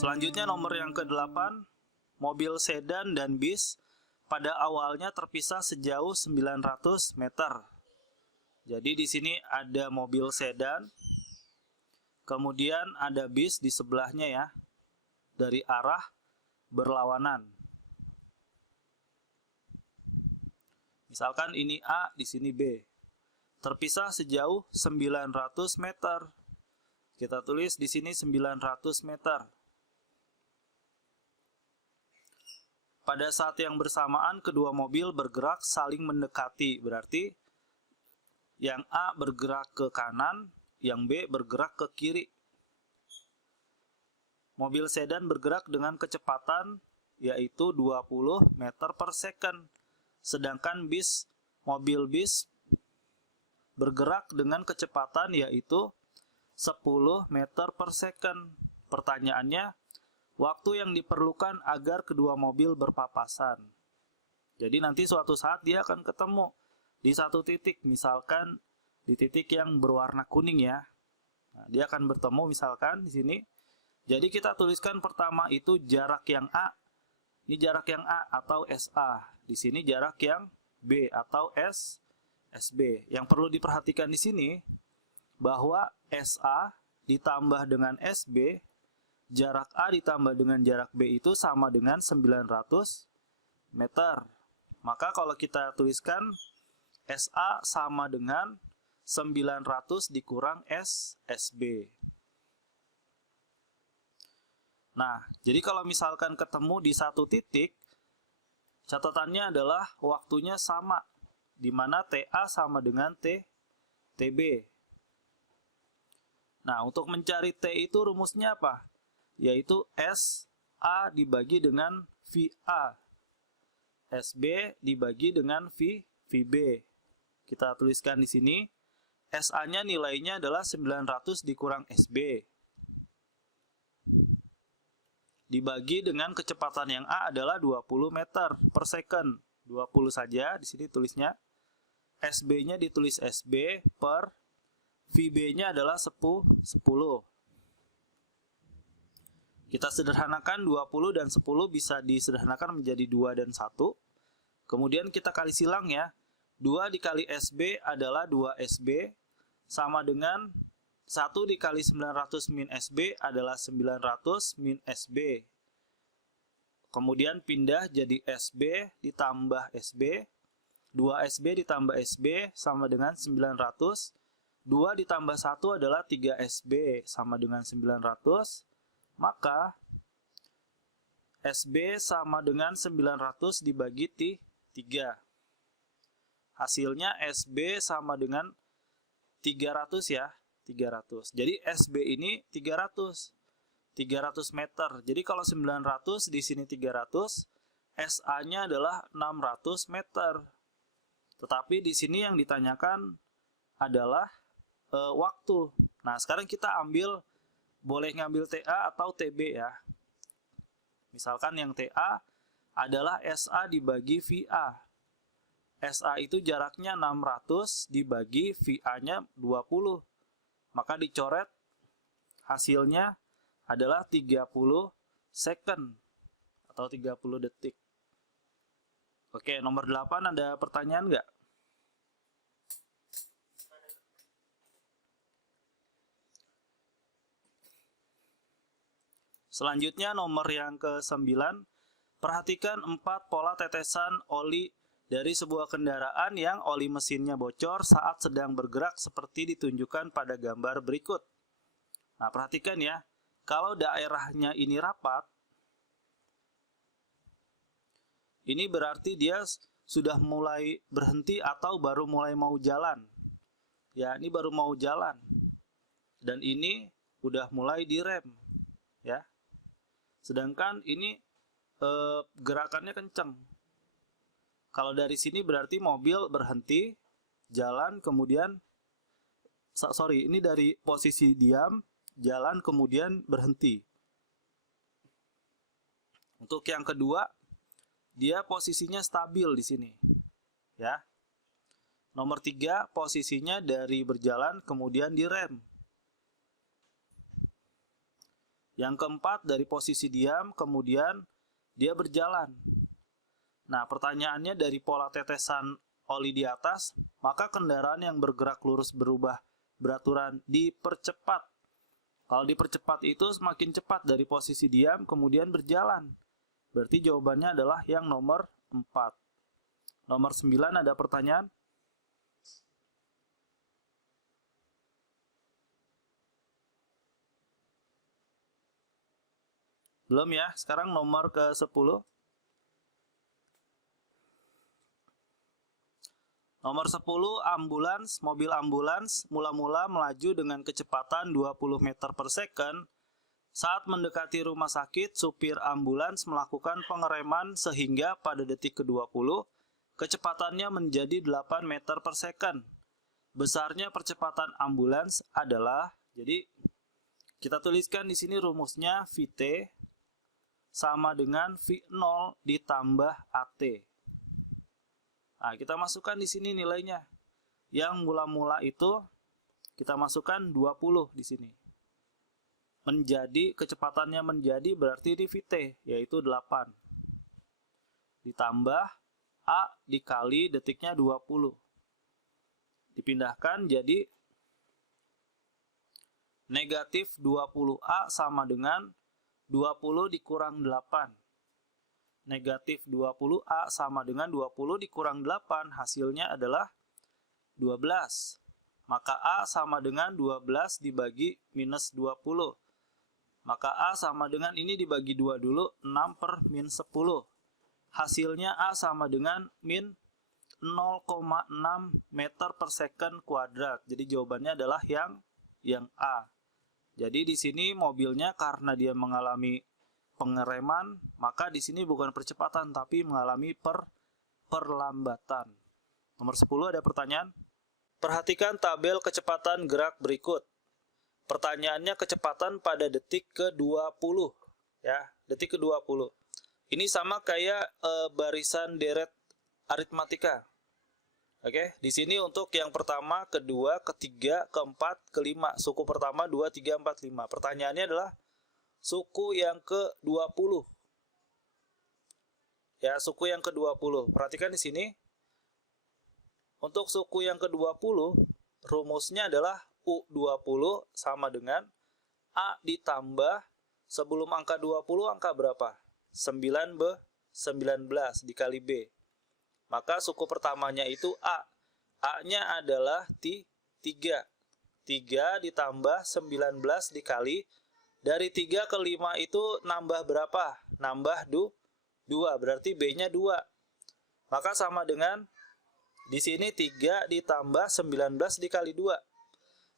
Selanjutnya nomor yang ke-8, mobil sedan dan bis pada awalnya terpisah sejauh 900 meter. Jadi di sini ada mobil sedan, kemudian ada bis di sebelahnya ya, dari arah berlawanan. Misalkan ini A, di sini B. Terpisah sejauh 900 meter. Kita tulis di sini 900 meter. Pada saat yang bersamaan kedua mobil bergerak saling mendekati. Berarti yang A bergerak ke kanan, yang B bergerak ke kiri. Mobil sedan bergerak dengan kecepatan yaitu 20 meter per second. Sedangkan mobil bis bergerak dengan kecepatan yaitu 10 meter per second. Pertanyaannya, waktu yang diperlukan agar kedua mobil berpapasan. Jadi nanti suatu saat dia akan ketemu di satu titik, misalkan di titik yang berwarna kuning ya. Nah, dia akan bertemu misalkan di sini. Jadi kita tuliskan pertama itu jarak yang A. Ini jarak yang A atau SA. Di sini jarak yang B atau SB. Yang perlu diperhatikan di sini bahwa SA ditambah dengan SB, jarak A ditambah dengan jarak B itu sama dengan 900 meter. Maka kalau kita tuliskan SA sama dengan 900 dikurang SB. Nah, jadi kalau misalkan ketemu di satu titik, catatannya adalah waktunya sama, di mana TA sama dengan TB. Nah, untuk mencari T itu rumusnya apa? Yaitu SA dibagi dengan VA. SB dibagi dengan VB. Kita tuliskan di sini, SA-nya nilainya adalah 900 dikurang SB. Dibagi dengan kecepatan yang A adalah 20 meter per second. 20 saja, di sini tulisnya. SB-nya ditulis SB per VB-nya adalah 10. Kita sederhanakan 20 dan 10 bisa disederhanakan menjadi 2 dan 1. Kemudian kita kali silang ya. 2 dikali SB adalah 2SB sama dengan 1 dikali 900 min SB adalah 900 min SB. Kemudian pindah jadi SB ditambah SB. 2SB ditambah SB sama dengan 900. 2 ditambah 1 adalah 3SB sama dengan 900. Maka SB sama dengan 900 dibagi 3. Hasilnya SB sama dengan 300 ya. 300. Jadi SB ini 300 meter. Jadi kalau 900 di sini 300, SA-nya adalah 600 meter. Tetapi di sini yang ditanyakan adalah waktu. Nah, sekarang kita boleh ngambil TA atau TB ya. Misalkan yang TA adalah SA dibagi VA. SA itu jaraknya 600 dibagi VA-nya 20. Maka dicoret hasilnya adalah 30 second atau 30 detik. Oke, nomor 8 ada pertanyaan nggak? Selanjutnya nomor yang ke-9, perhatikan 4 pola tetesan oli dari sebuah kendaraan yang oli mesinnya bocor saat sedang bergerak seperti ditunjukkan pada gambar berikut. Nah, perhatikan ya, kalau daerahnya ini rapat, ini berarti dia sudah mulai berhenti atau baru mulai mau jalan. Ya, ini baru mau jalan. Dan ini udah mulai direm. Ya. Sedangkan ini gerakannya kencang. Kalau dari sini berarti mobil berhenti, jalan, kemudian, ini dari posisi diam, jalan, kemudian berhenti. Untuk yang kedua, dia posisinya stabil di sini. Ya. Nomor 3, posisinya dari berjalan, kemudian direm. Yang keempat, dari posisi diam, kemudian dia berjalan. Nah, pertanyaannya dari pola tetesan oli di atas, maka kendaraan yang bergerak lurus berubah beraturan dipercepat. Kalau dipercepat itu semakin cepat dari posisi diam, kemudian berjalan. Berarti jawabannya adalah yang nomor 4. Nomor 9 ada pertanyaan? Belum ya, sekarang nomor ke-10. Nomor 10, mobil ambulans mula-mula melaju dengan kecepatan 20 meter per second. Saat mendekati rumah sakit, supir ambulans melakukan pengereman sehingga pada detik ke-20, kecepatannya menjadi 8 meter per second. Besarnya percepatan ambulans adalah, jadi kita tuliskan di sini rumusnya Vt sama dengan V0 ditambah AT. Nah, kita masukkan di sini nilainya. Yang mula-mula itu kita masukkan 20 di sini. Menjadi, kecepatannya menjadi berarti di Vt, yaitu 8. Ditambah A dikali detiknya 20. Dipindahkan jadi negatif 20A sama dengan 20 dikurang 8. Negatif 20A sama dengan 20 dikurang 8, hasilnya adalah 12. Maka A sama dengan 12 dibagi minus 20. Maka A sama dengan ini dibagi 2 dulu, 6 per min 10. Hasilnya A sama dengan min 0,6 meter per second kuadrat. Jadi jawabannya adalah yang A. Jadi di sini mobilnya karena dia mengalami pengereman, maka di sini bukan percepatan tapi mengalami perlambatan. Nomor 10 ada pertanyaan. Perhatikan tabel kecepatan gerak berikut. Pertanyaannya kecepatan pada detik ke-20 ya, detik ke-20. Ini sama kayak barisan deret aritmatika. Oke, di sini untuk yang pertama, kedua, ketiga, keempat, kelima. Suku pertama 2, 3, 4, 5. Pertanyaannya adalah suku yang ke-20. Ya, suku yang ke-20. Perhatikan di sini. Untuk suku yang ke-20, rumusnya adalah U20 sama dengan A ditambah sebelum angka 20 angka berapa? 19 dikali B. Maka suku pertamanya itu A. A-nya adalah 3. 3 ditambah 19 dikali. Dari 3 ke 5 itu nambah berapa? Nambah 2. Berarti B-nya 2. Maka sama dengan di sini 3 ditambah 19 dikali 2.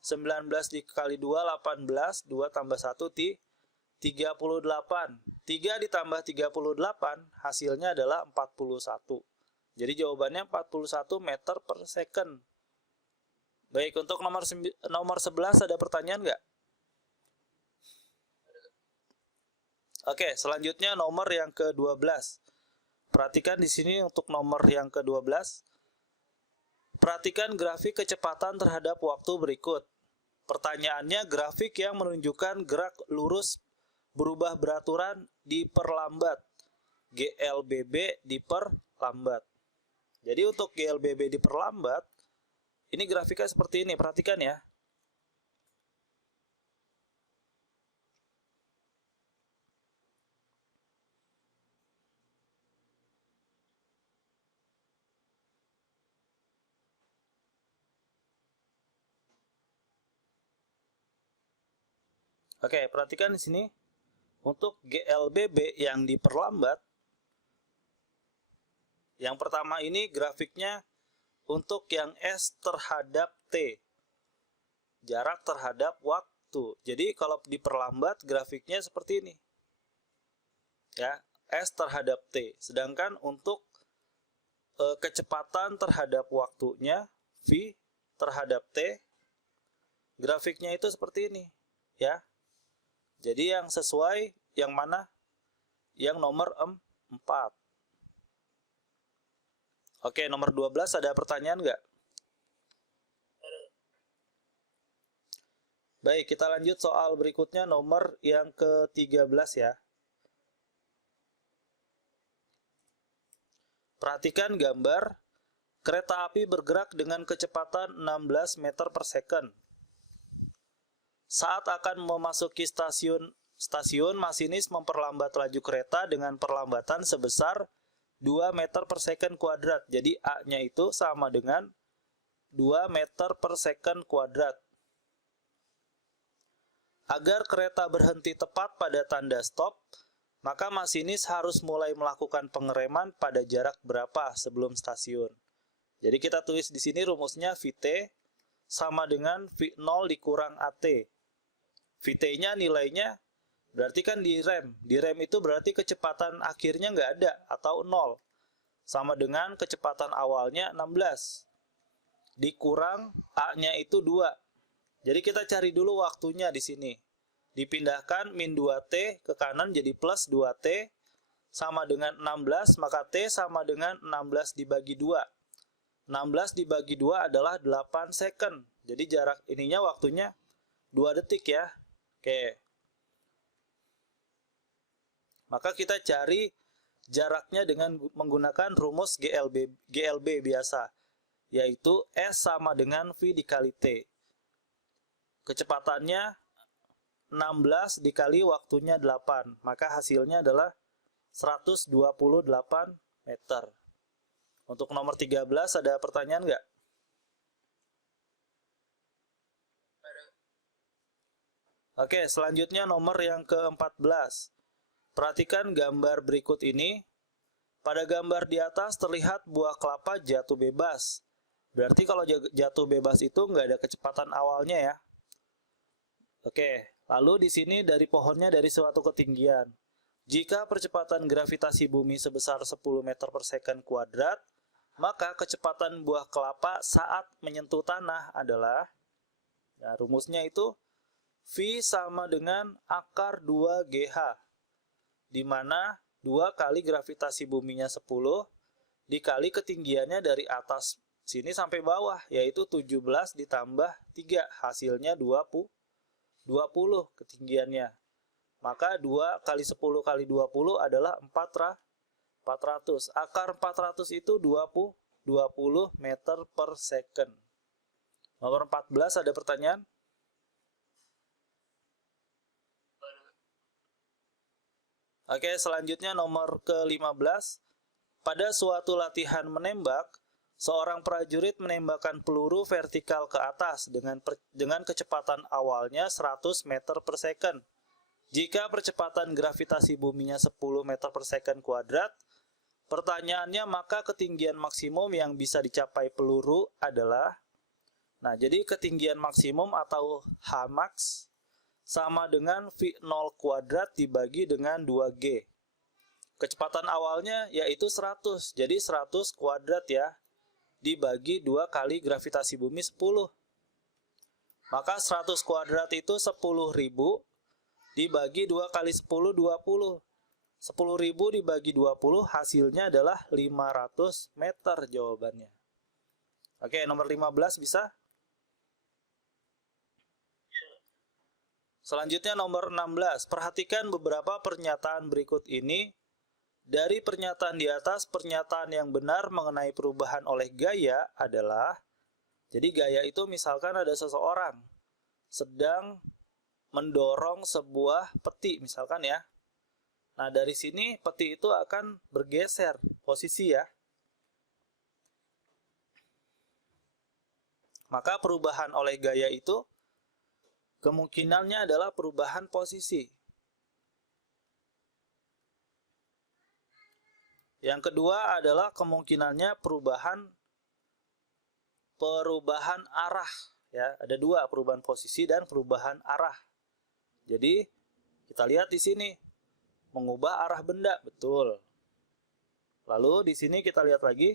19 dikali 2, 18. 2 tambah 1, 38. 3 ditambah 38 hasilnya adalah 41. Jadi jawabannya 41 meter per second. Baik, untuk nomor 11 ada pertanyaan nggak? Oke, selanjutnya nomor yang ke-12. Perhatikan di sini untuk nomor yang ke-12. Perhatikan grafik kecepatan terhadap waktu berikut. Pertanyaannya grafik yang menunjukkan gerak lurus berubah beraturan diperlambat. GLBB diperlambat. Jadi untuk GLBB diperlambat, ini grafiknya seperti ini, perhatikan ya. Oke, perhatikan di sini. Untuk GLBB yang diperlambat, yang pertama ini grafiknya untuk yang S terhadap T. Jarak terhadap waktu. Jadi kalau diperlambat grafiknya seperti ini. Ya, S terhadap T. Sedangkan untuk kecepatan terhadap waktunya V terhadap T, grafiknya itu seperti ini, ya. Jadi yang sesuai yang mana? Yang nomor 4. Oke, nomor 12 ada pertanyaan nggak? Baik, kita lanjut soal berikutnya nomor yang ke-13 ya. Perhatikan gambar kereta api bergerak dengan kecepatan 16 meter per second. Saat akan memasuki stasiun, masinis memperlambat laju kereta dengan perlambatan sebesar 2 meter per second kuadrat. Jadi A-nya itu sama dengan 2 meter per second kuadrat. Agar kereta berhenti tepat pada tanda stop, maka masinis harus mulai melakukan pengereman pada jarak berapa sebelum stasiun. Jadi kita tulis di sini rumusnya VT sama dengan V0 dikurang AT. VT-nya nilainya berarti kan di rem. Di rem itu berarti kecepatan akhirnya nggak ada atau 0. Sama dengan kecepatan awalnya 16. Dikurang A-nya itu 2. Jadi kita cari dulu waktunya di sini. Dipindahkan min 2T ke kanan jadi plus 2T sama dengan 16, maka T sama dengan 16 dibagi 2. 16 dibagi 2 adalah 8 second. Jadi jarak ininya waktunya 2 detik ya. Oke. Maka kita cari jaraknya dengan menggunakan rumus GLB biasa, yaitu S sama dengan V dikali T. Kecepatannya 16 dikali waktunya 8, maka hasilnya adalah 128 meter. Untuk nomor 13 ada pertanyaan nggak? Oke, selanjutnya nomor yang ke-14. Perhatikan gambar berikut ini. Pada gambar di atas terlihat buah kelapa jatuh bebas. Berarti kalau jatuh bebas itu nggak ada kecepatan awalnya ya. Oke, lalu di sini dari pohonnya dari suatu ketinggian. Jika percepatan gravitasi bumi sebesar 10 meter per second kuadrat, maka kecepatan buah kelapa saat menyentuh tanah adalah, nah rumusnya itu V sama dengan akar 2GH, di mana 2 kali gravitasi buminya 10, dikali ketinggiannya dari atas sini sampai bawah, yaitu 17 ditambah 3, hasilnya 20 ketinggiannya. Maka 2 kali 10 kali 20 adalah 400. Akar 400 itu 20 meter per second. Nomor 14 ada pertanyaan? Oke, selanjutnya nomor ke-15. Pada suatu latihan menembak, seorang prajurit menembakkan peluru vertikal ke atas dengan kecepatan awalnya 100 meter per second. Jika percepatan gravitasi buminya 10 meter per second kuadrat, pertanyaannya maka ketinggian maksimum yang bisa dicapai peluru adalah, nah jadi ketinggian maksimum atau Hmax sama dengan V0 kuadrat dibagi dengan 2G. Kecepatan awalnya yaitu 100, jadi 100 kuadrat ya, dibagi 2 kali gravitasi bumi 10. Maka 100 kuadrat itu 10.000 dibagi 2 kali 10, 20. 10.000 dibagi 20 hasilnya adalah 500 meter jawabannya. Oke, nomor 15 bisa? Selanjutnya nomor 16. Perhatikan beberapa pernyataan berikut ini. Dari pernyataan di atas, pernyataan yang benar mengenai perubahan oleh gaya adalah, jadi gaya itu misalkan ada seseorang sedang mendorong sebuah peti misalkan ya. Nah dari sini peti itu akan bergeser posisi ya. Maka perubahan oleh gaya itu kemungkinannya adalah perubahan posisi. Yang kedua adalah kemungkinannya perubahan arah ya. Ada 2, perubahan posisi dan perubahan arah. Jadi kita lihat di sini mengubah arah benda, betul. Lalu di sini kita lihat lagi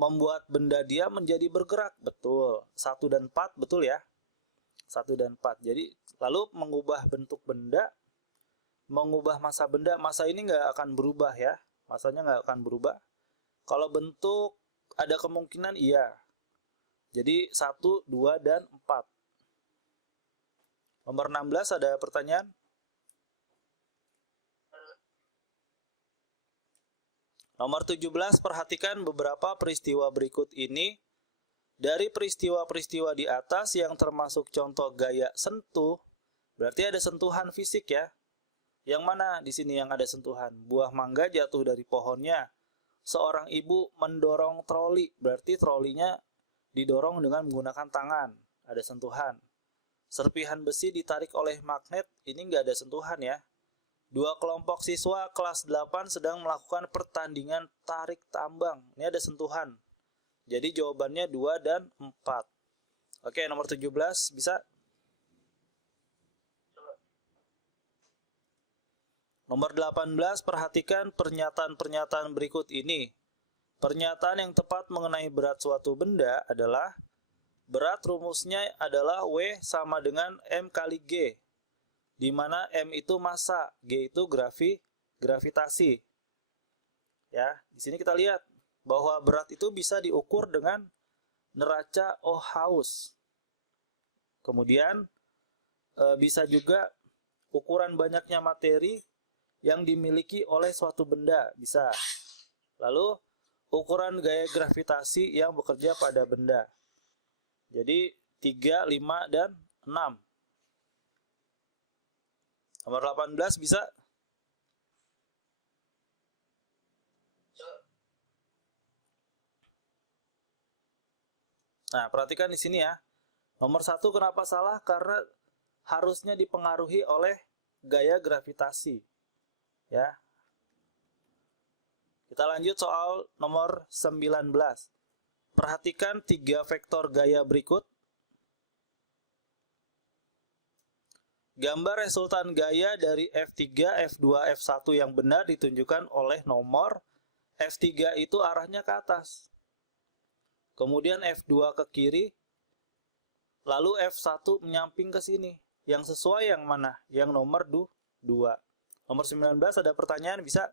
membuat benda dia menjadi bergerak, betul. 1 dan 4, betul ya. 1 dan 4. Jadi lalu mengubah bentuk benda, mengubah massa benda. Massa ini nggak akan berubah ya. Massanya nggak akan berubah. Kalau bentuk ada kemungkinan iya. Jadi 1, 2, dan 4. Nomor 16 ada pertanyaan? Nomor 17, perhatikan beberapa peristiwa berikut ini. Dari peristiwa-peristiwa di atas yang termasuk contoh gaya sentuh, berarti ada sentuhan fisik ya. Yang mana di sini yang ada sentuhan? Buah mangga jatuh dari pohonnya. Seorang ibu mendorong troli, berarti trolinya didorong dengan menggunakan tangan. Ada sentuhan. Serpihan besi ditarik oleh magnet, ini nggak ada sentuhan ya. Dua kelompok siswa kelas 8 sedang melakukan pertandingan tarik tambang. Ini ada sentuhan. Jadi jawabannya 2 dan 4. Oke, nomor 17 bisa? Nomor 18, perhatikan pernyataan-pernyataan berikut ini. Pernyataan yang tepat mengenai berat suatu benda adalah berat rumusnya adalah W sama dengan M kali G. Di mana M itu massa, G itu gravitasi. Ya, di sini kita lihat bahwa berat itu bisa diukur dengan neraca Ohaus. Kemudian bisa juga ukuran banyaknya materi yang dimiliki oleh suatu benda, bisa. Lalu ukuran gaya gravitasi yang bekerja pada benda. Jadi 3, 5, dan 6. Nomor 18 bisa? Nah, perhatikan di sini ya. Nomor 1 kenapa salah? Karena harusnya dipengaruhi oleh gaya gravitasi. Ya. Kita lanjut soal nomor 19. Perhatikan 3 vektor gaya berikut. Gambar resultan gaya dari F3, F2, F1 yang benar ditunjukkan oleh nomor. F3 itu arahnya ke atas. Kemudian F2 ke kiri. Lalu F1 menyamping ke sini. Yang sesuai yang mana? Yang nomor 2. Nomor 19 ada pertanyaan, bisa?